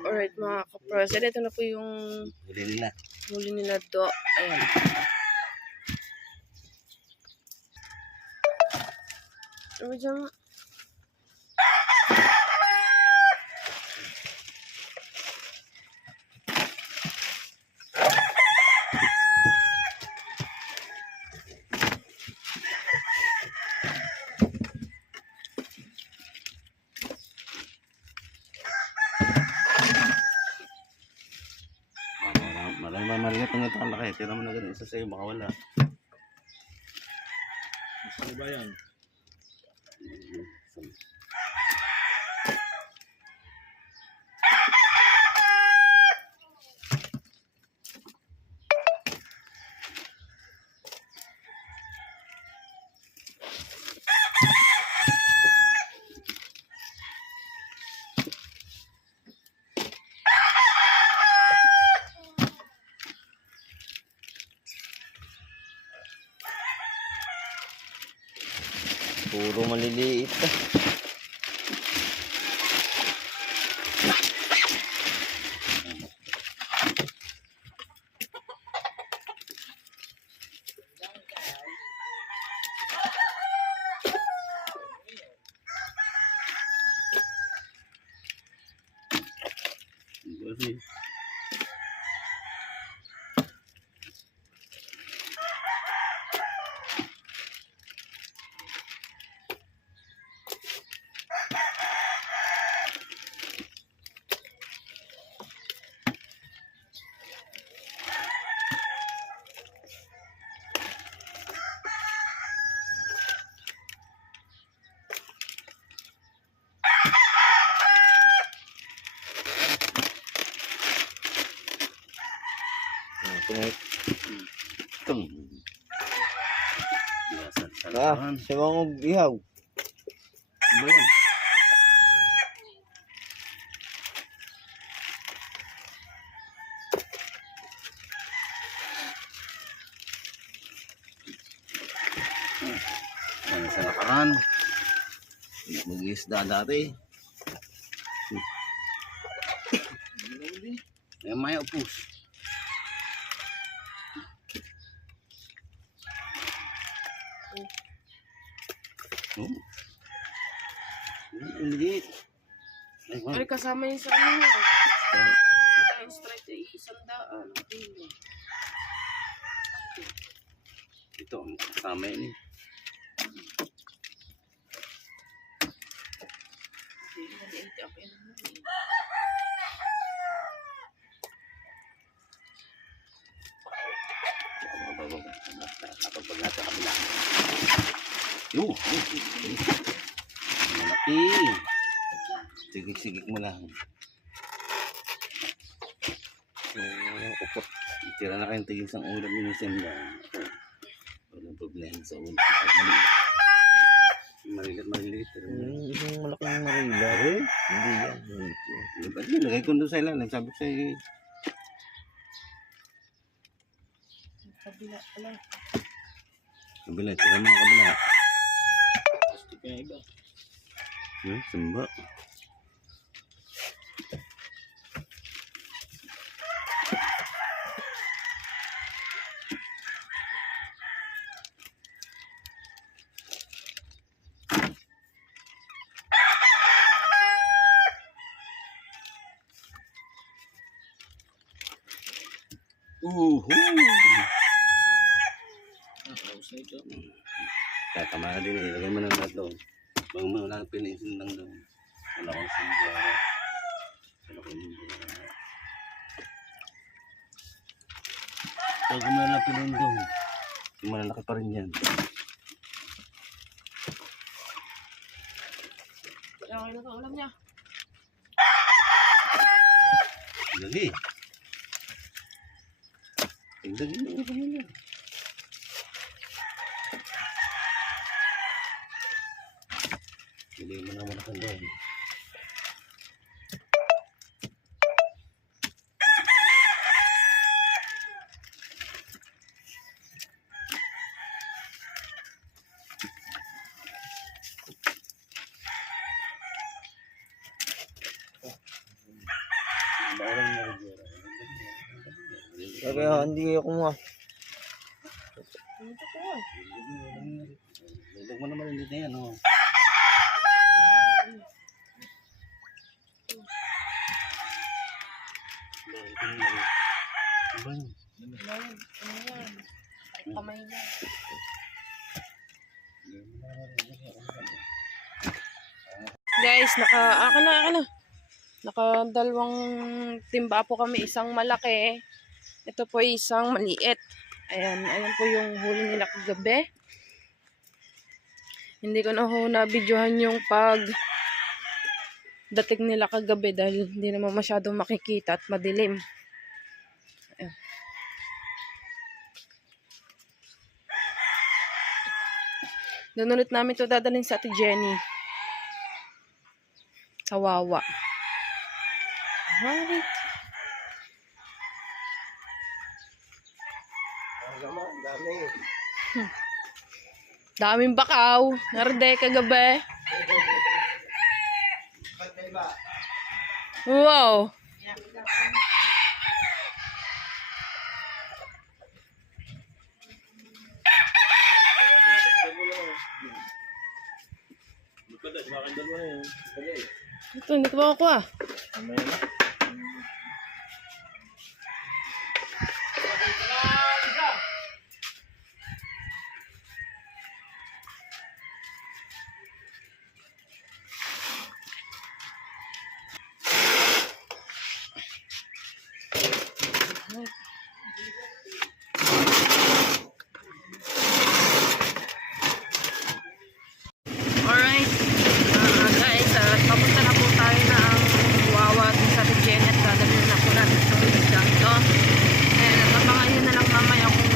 Alright mga ka-president, ito na po yung huli nila do. Ayan. Ano dyan? Maringat ng ito ang laki. Tira mo na ganun isa sa'yo, baka wala. Gusto ba yan? Puro maliliit. Siya mong ihaw. Ano yan? Ano sa nakaraan? Mag-iisda dati. May upos. Hindi. Ay, kasama yung sa ano. Yung strike ay 100. Ito, kasama yun eh. Kapag nasa kabila. Yung malaki. Sigig-sigig mo lang. Upot. Tira na kayong tigil sang ulam minisim lang. Walang problema sa ulam. Marilit. Isang malaking marila. Hindi yan. Ba't nilagay ko doon sa ilalim? Sabi ko sa'yo. Kabila pala. Kabila, tira mo ang kabila. Gusto ka iba. Samba. Tapos na ito. Tama na din. Ilagay mo ng lahat doon. Bang mo lang pinisin lang doon. Wala kong sumbuara. Wala kong sumbuara. Pag mo lang pinin doon. Malalaki pa rin yan. Okay na ito, ulam niya. Dali. Tignan mo. Hindi mo naman ako doon. Kaya hindi ako kumuha. Ito ko ah. Huwag mo naman hindi na yan, oh. Ayan, ano yan? Kamay niya. Guys, akin na. Nakadalawang timba po kami. Isang malaki. Ito po isang maliit. Ayan po yung huli nila kagabi. Hindi ko na ho na-videohan yung dating nila kagabi dahil hindi naman masyadong makikita at madilim. Ayan. Doon ulit namin ito dadalhin sa Ate Jenny. Sa Wawa. Alright. Daming bakaw. Narde kagabi. Wow. Ito, hindi ko makukuha. Alright. Guys, papunta na po tayo ng Wawa sa Ate Jenny at dadalhin na po natin itong isang ito. And abangan nyo na lang mamaya kung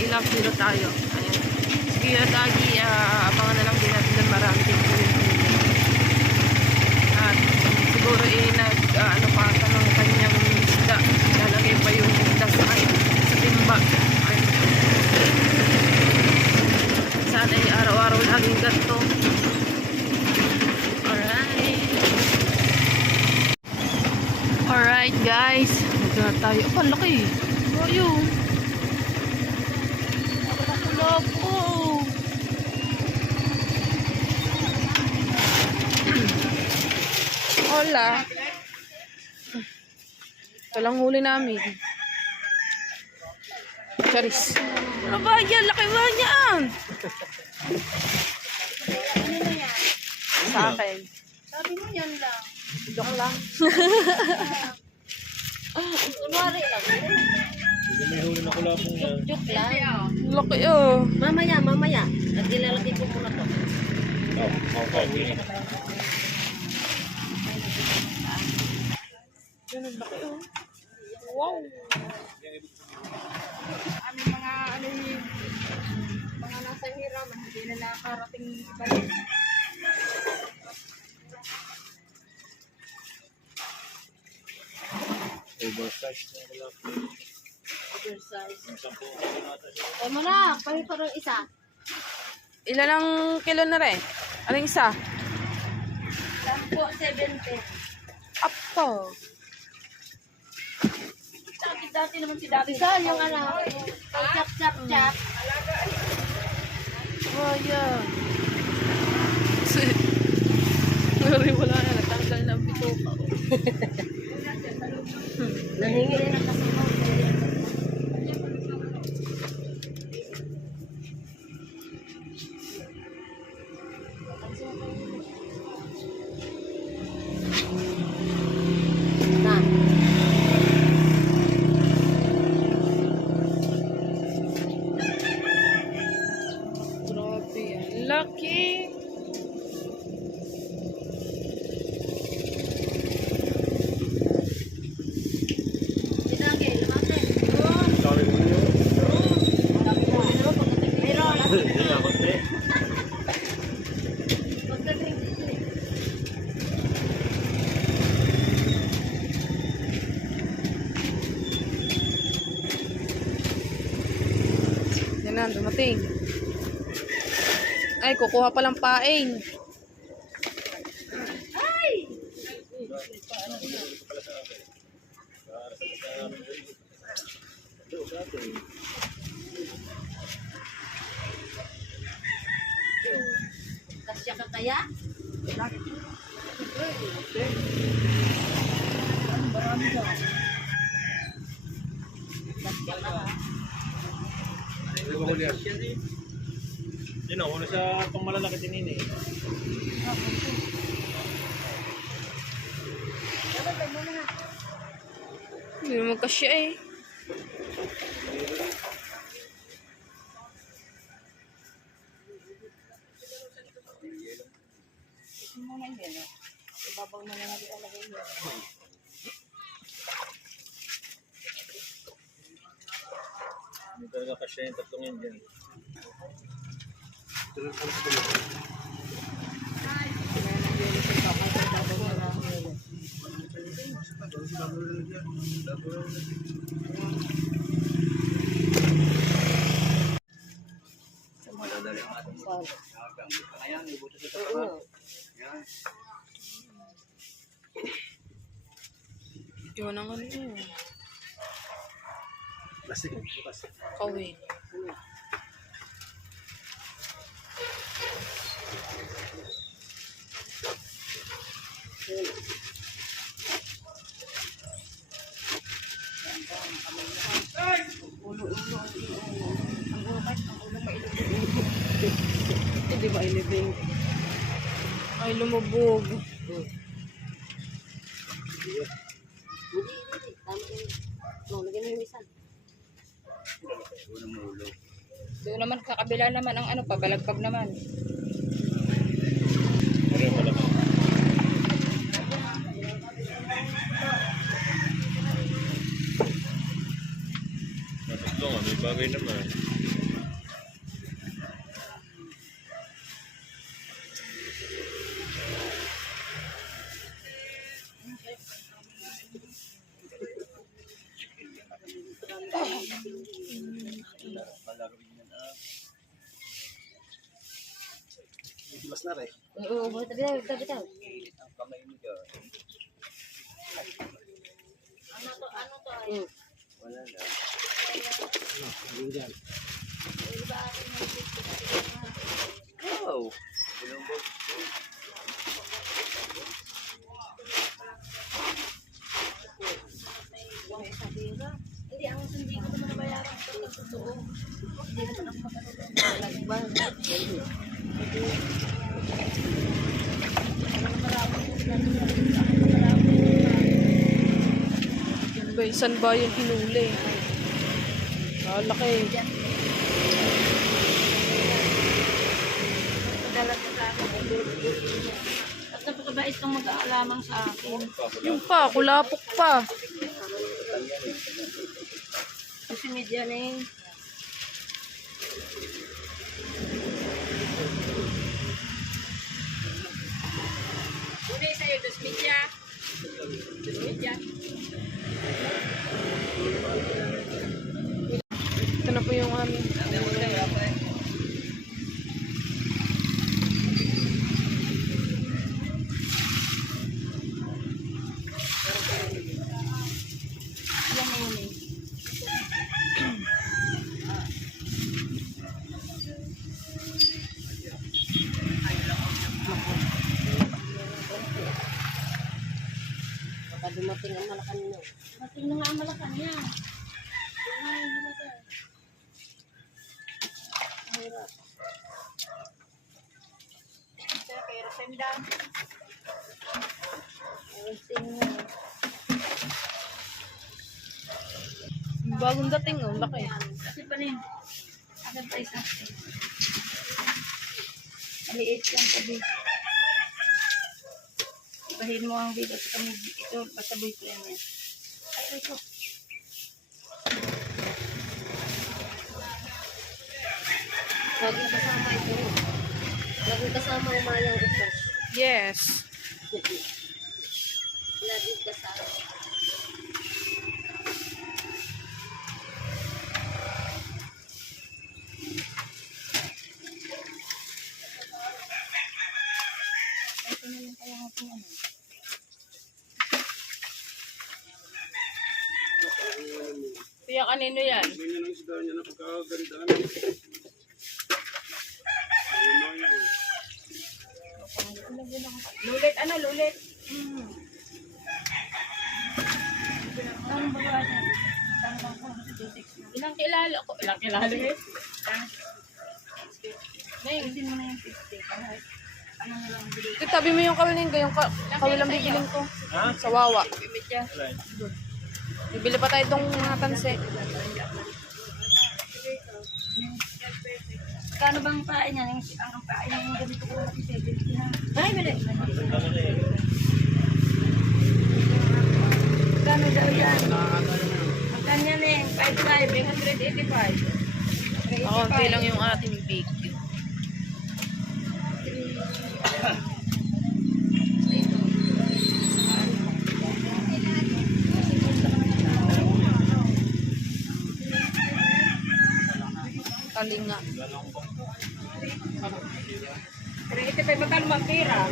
ilang kilo tayo. Ayan. Sige, Dagi, abangan na lang din natin doon, marami din po yung at siguro ano pa ata ng kanyang isda. Lalagay pa yung isda sa timba. Ayun. Sana ay araw-araw laging ganito. Alright guys. Ito na tayo. Oh, ang laki. Ayun. Wala po. Hola. Ito lang huli namin. Charis. Ano ba yan? Laki ba yan? Ano na yan? Sa akin. Sabi mo yan lang. Joke lang. Kunwari lang. Hindi may huli na kulapong yan. Joke lang. Laki oh. Mamaya. At ilalagay ko muna to. Okay. Yan ang laki oh. Wow. Aming mga mga nasa hiram, hindi na nakarating balik. Oversized na kulapong. Oversize. Ang 10 nata siya. Ay mo na, pahi parang isa. Ilan ang kilo na rin? Anong isa? 10, 70. Apo. Dati naman si Dati. Isa yung anak. Chap. Oh, yeah. Sorry, wala na. Natanggal na ang bituka ko. Nahingi rin ang kasama. Na. Grabe yan. Lucky. Sinagi, lumaki. Sabi mo yun. Meron. Hindi na, konti. Magdadring. Yan na, dumating. Ay, kukuha palang paing. Kasya ka kaya? Kasya ka ha? Yun o, una sa pang malalaki din eh. Hindi naman kasya eh. Muna yung yelo. Ibabaw na lang natin alagay yelo. Hindi talaga kasya yung tatlong yan dyan. Yun ang ano yun. Plastic, bukas. Kawin. Hindi ba ilibing? Ay, lumubog. Lagyan mo yung isa. Doon naman kakabila naman ang ano, pabalagpag naman. Ano yung malaki? Tatlo nga, may bagay naman. Mas na rin. Oo, tabi tayo. Ang kamay mo dyan. Ano to ay? Wala na. Wow! Ilang box? Hindi, ang hindi ko naman nabayaran ito ng totoo. Hindi naman ako makatulog. Ba, saan ba yung hinuli? Laki. Padala ka sa akin. At napakabait kang mag-aalamang sa akin. Yung pa, kulapok pa. Kasi media na eh. Una sa'yo, dos media. Dos media. Ito na po yung aming. Yan na yun eh. Baka dumating ang Malacan niyo. Dumating na nga ang Malacan niya. Kaya Rosenda. Bagong dating, oh. Laki. Kasi pa rin. Agad tayo sa maliit lang tabi. Ibahin mo ang bigat sa kami. Ito, pasaboy ko yan. Ay, ito. Lagi kasama ito. Lagi kasama umayang ito. Yes. Lagi kasama. Ito na lang kaya natin ano. Kuya, kanino yan? Lulit, ano, lulit? Anong babae niya? Tanong ko, 260. Ilang kilala ko? Ilang kilala eh? Hindi mo na yung 50. Kahit ano na lang bili. Ito, tabi mo yung kawilinggo, yung kawilang bibiling ko. Sa Wawa. Bibili pa tayo itong mga tanse. Kano bang pain niya? Ang pain niya yung ganito ko lang 70 na. Ay, mali. Kano daw yan? Ang kanya na yung 5,585. Kakunti lang yung ating big. Kalinga. 385, magkano mang pera?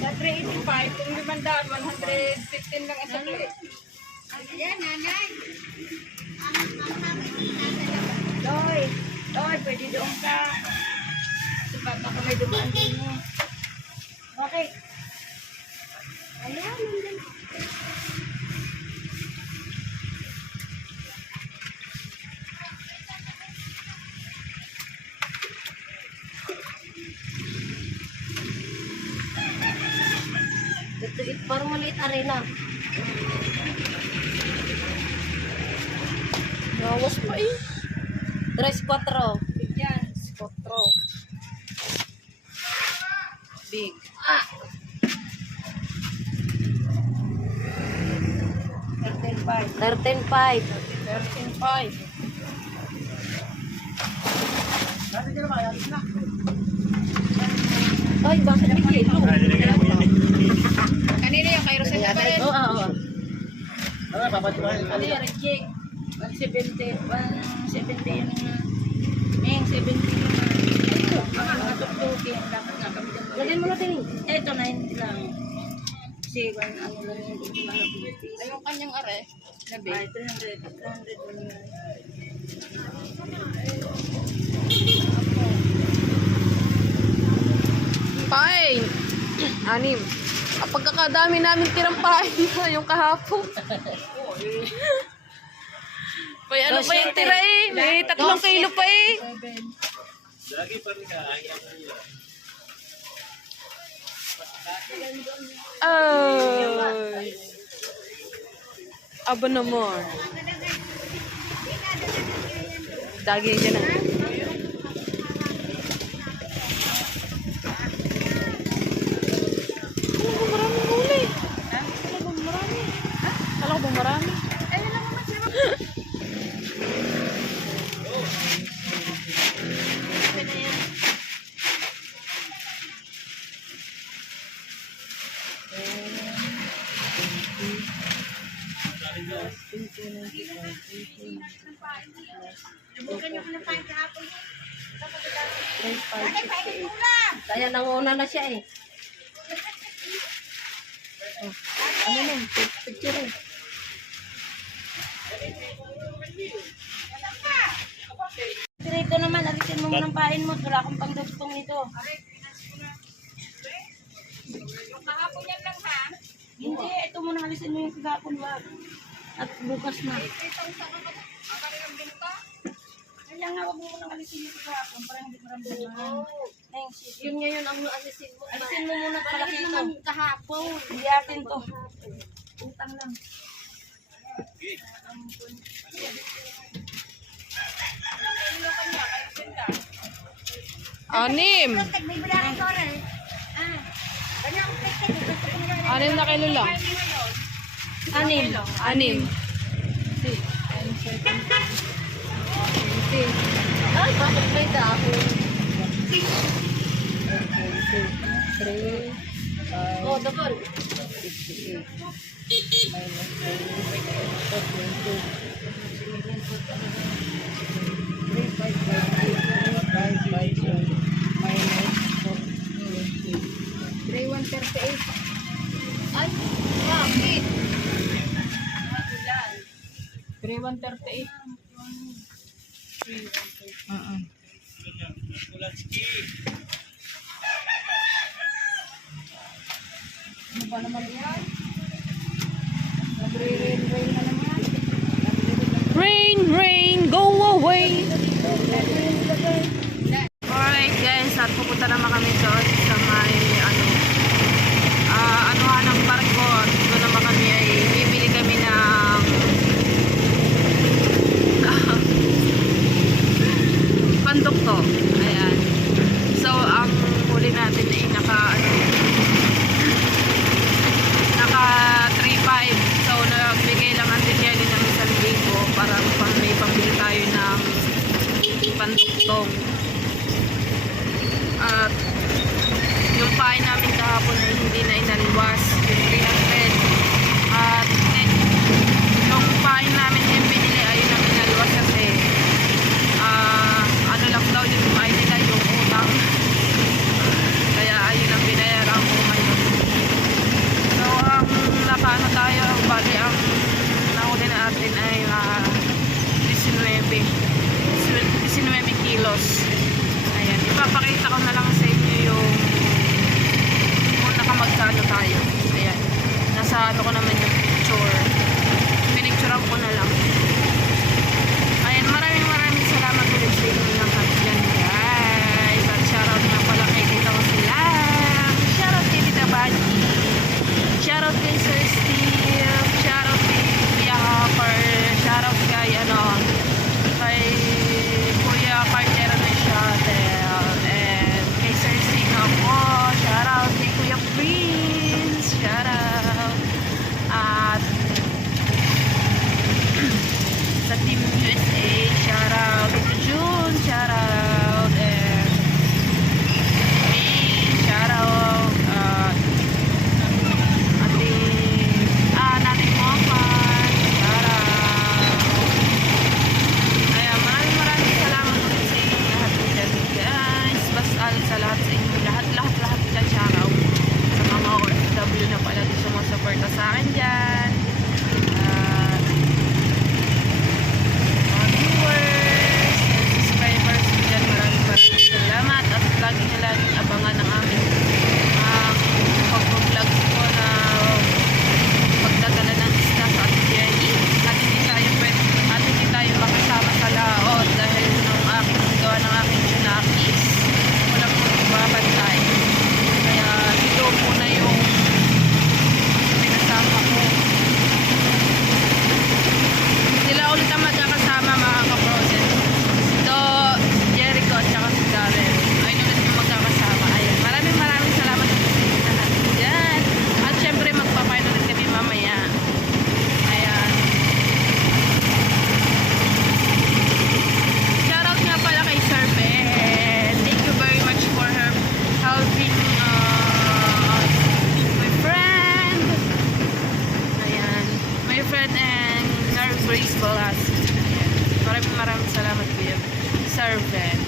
Sa 385, kung 500, 115 lang isa plate. Ayan, nanay. Doy, pwede doon ka. Si Papa ko may dumaan din mo. Bakit? Ayan, nandun. Ito, parang maliit arena. Gawas pa eh. 3-4. Yan. Skotro. Big. 13.5. 13.5. Ay, bakit ang kilo? Kanina yung kay Rosetta pa rin. Oo. Ano yung reject? 170. 170 yun nga. Yung 70 yun nga. Ito, mga tuktuki. Dapat nga kami dyan. Lagyan mo natin eh. Ito, 90 lang. Kasi, ano lang yung mga Ay, yung kanyang are. Nabi. 300 lang yun. Pain. 6. Ang pagkakadami namin tirang pain na yung kahapon. Pay, ano pa yung tira eh? May 3 kilo pa eh. Lagi pa rin kaya. Ay. Aba naman. Daging dyan ah. Maraming huli. Kala ko ba marami? Kaya nanguna na siya eh. Ano nun? Picture eh. Dito naman, alisin mo muna ang pain mo. Wala akong pangdugtong nito. Yung kahapon yan lang ha? Hindi, ito muna alisin mo yung kahapon wag. At bukas na. Kaya nga, wag mo muna alisin yung kahapon para hindi maramdaman. Yun ngayon ang alisin mo. Alisin mo muna pala ito. Kahapon. Hindi atin to. Utang lang. Anim. 6 na kilo lang. 6. 6. Ay, bakit may dahon? 3. Oh, double. 3,138. 3,138. Ay, bakit? 3,138. Ano ba naman yan? Nagre-rain na naman. Rain, rain, go away. Alright guys, at pupunta naman kami doon sa may anuhan ng barko. At doon naman kami ay bibili kami ng pandukto. Ayan. So, ang huli natin ay naka 3,500. So, nagbigay lang ang Jelly ng 1,000 para may pambili tayo ng panduktong. At yung pain namin kahapon ay hindi na inaliwas, 300. At yung pain namin yung binili ay yun ang inaliwas kasi ano lang daw yung pain nila, yung utang. Kaya ayun ang binayaran ko ngayon. So ang nakaano tayo, bali ang nahuli natin ay 19 kilos. Ayan, ipapakita ko na lang sa inyo yung kung nakamagkano tayo. Ayan, nasa ano ko naman yung picture. Pinicturean ko na lang. Ayan, maraming salamat ulit sa inyo lahat dyan guys. At shoutout nga pala kay Tita ko sila. Shoutout kay Tita Bunny. Shoutout kay Sir Steve. Shoutout kay Kuya Hopper. Shoutout kay kay Kuya Cartero ng Shuttle. And kay Sir Sino po. Shoutout kay Kuya Prince. Shoutout. At sa Team USA. Shoutout kay June. Shoutout. And me. Shoutout. Natin mo pa. Shoutout. Ayan, maraming salamat ulit sa inyo lahat dyan guys. Basta sa lahat sa inyo. Lahat dyan. Shoutout sa mga OFW na pala din sumusuporta sa akin dyan. Mga viewers and subscribers dyan. Maraming salamat. At lagi nyo lagi abangan ang aming pag-vlog ko na pagdadala ng isda sa Jelly. At hindi tayo makasama sa laot dahil ng aking gawa ng aking junakis. Wala po babantay. Kaya dito muna yung pinasama ko. Sila ulit ang magkakasama mga ka-frozen. Ito, Jericho at saka si Darren. Ayun ulit yung magkakasama. Ayan. Maraming salamat sa inyo lahat dyan. At syempre magpapain ulit kami mamaya. Ayan. Shoutout nga pala kay Sir Ben. Thank you very much for her helping my friend. Ayan. My friend and her Grace Balas. Ayan. Maraming salamat kuya Sir Ben.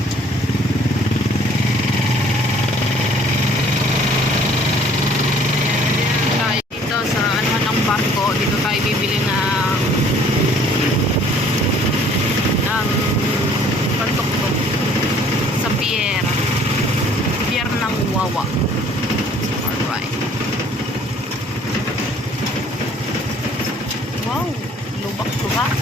Dito sa ng barko, dito tayo bibili ng pantuktok sa pier ng Wawa. Alright. Wow, lubak-lubak.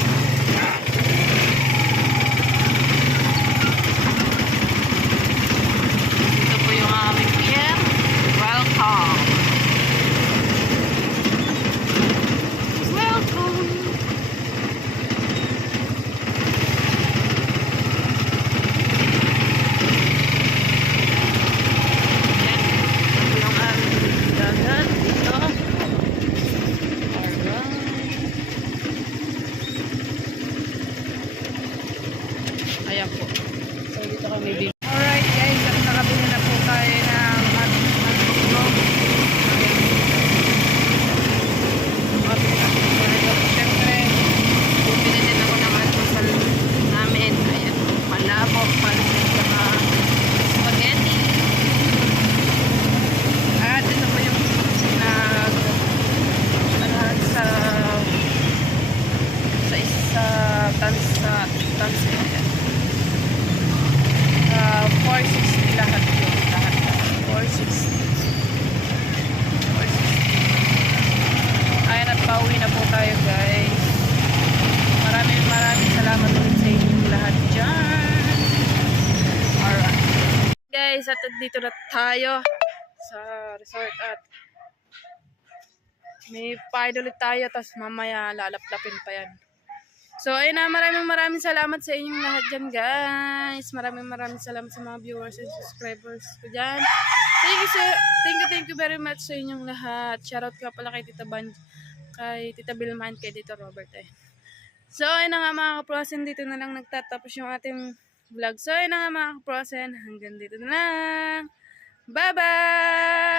Ito po yung aming pier. Welcome. tayo guys. Maraming salamat ulit sa inyong lahat dyan. Alright. Guys, at dito na tayo sa resort at may paid ulit tayo, tapos mamaya lalaplapin pa yan. So, ayun na, maraming salamat sa inyong lahat dyan, guys. Maraming salamat sa mga viewers and subscribers ko dyan. Thank you very much sa inyong lahat. Shoutout ka pala kay Tita Ban, kay Tita Bilman, kay Tita Robert. So, ayun na nga mga kaprosen, dito na lang nagtatapos yung ating vlog. So, ayun na nga mga kaprosen, hanggang dito na lang. Bye-bye!